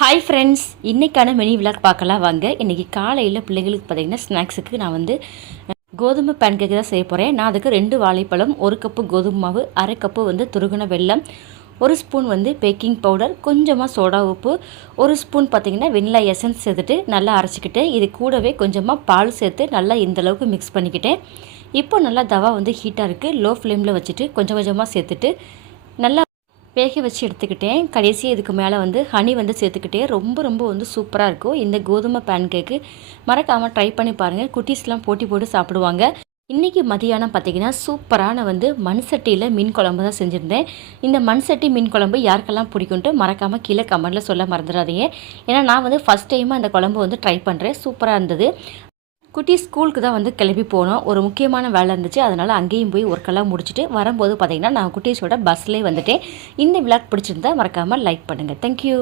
Hi friends இன்றைக்கான mini vlog பார்க்கலாம். வாங்க இன்றைக்கி காலையில் பிள்ளைங்களுக்கு பார்த்தீங்கன்னா ஸ்நாக்ஸுக்கு நான் வந்து கோதுமை கோதுமை பேன்கேக் தான் செய்ய போகிறேன் நான் அதுக்கு ரெண்டு வாழைப்பழம் ஒரு கப்பு கோதுமை மாவு அரை கப்பு வந்து துருகுன வெல்லம் ஒரு ஸ்பூன் வந்து பேக்கிங் பவுடர் கொஞ்சமாக சோடா உப்பு ஒரு ஸ்பூன் பார்த்திங்கன்னா வெண்ணிலா எசன்ஸ் சேர்த்துட்டு நல்லா அரைச்சிக்கிட்டு இது கூடவே கொஞ்சமாக பால் சேர்த்து நல்லா இந்த அளவுக்கு மிக்ஸ் பண்ணிக்கிட்டேன். இப்போ நல்லா தவா வந்து ஹீட்டாக இருக்குது லோ ஃப்ளேமில் வச்சுட்டு கொஞ்சம் கொஞ்சமாக சேர்த்துட்டு நல்லா வேக வச்சு எடுத்துக்கிட்டேன். கடைசி இதுக்கு மேலே வந்து ஹனி வந்து சேர்த்துக்கிட்டே ரொம்ப ரொம்ப வந்து சூப்பராக இருக்கும். இந்த கோதுமை பேன் கேக்கு மறக்காமல் ட்ரை பண்ணி பாருங்கள் குட்டீஸ்லாம் போட்டி போட்டு சாப்பிடுவாங்க. இன்றைக்கி மதியானம் பார்த்திங்கன்னா சூப்பரான வந்து மண் சட்டியில் மீன் குழம்பு தான் செஞ்சுருந்தேன். இந்த மண் சட்டி மீன் குழம்பு யாருக்கெல்லாம் பிடிக்கும்ட்டு மறக்காமல் கீழே கமெண்டில் சொல்ல மறந்துடாதீங்க. ஏன்னா நான் வந்து ஃபஸ்ட் டைமாக அந்த குழம்பு வந்து ட்ரை பண்ணுறேன் சூப்பராக இருந்தது. குட்டி ஸ்கூலுக்கு தான் வந்து கிளம்பி போனோம். ஒரு முக்கியமான வேலை இருந்துச்சு. அதனால் அங்கேயும் போய் ஒர்க்கெல்லாம் முடிச்சுட்டு வரும்போது பார்த்தீங்கன்னா நான் குட்டீஸோட பஸ்லேயே வந்துட்டேன். இந்த விளாக் பிடிச்சிருந்தா மறக்காமல் லைக் பண்ணுங்கள் தேங்க்யூ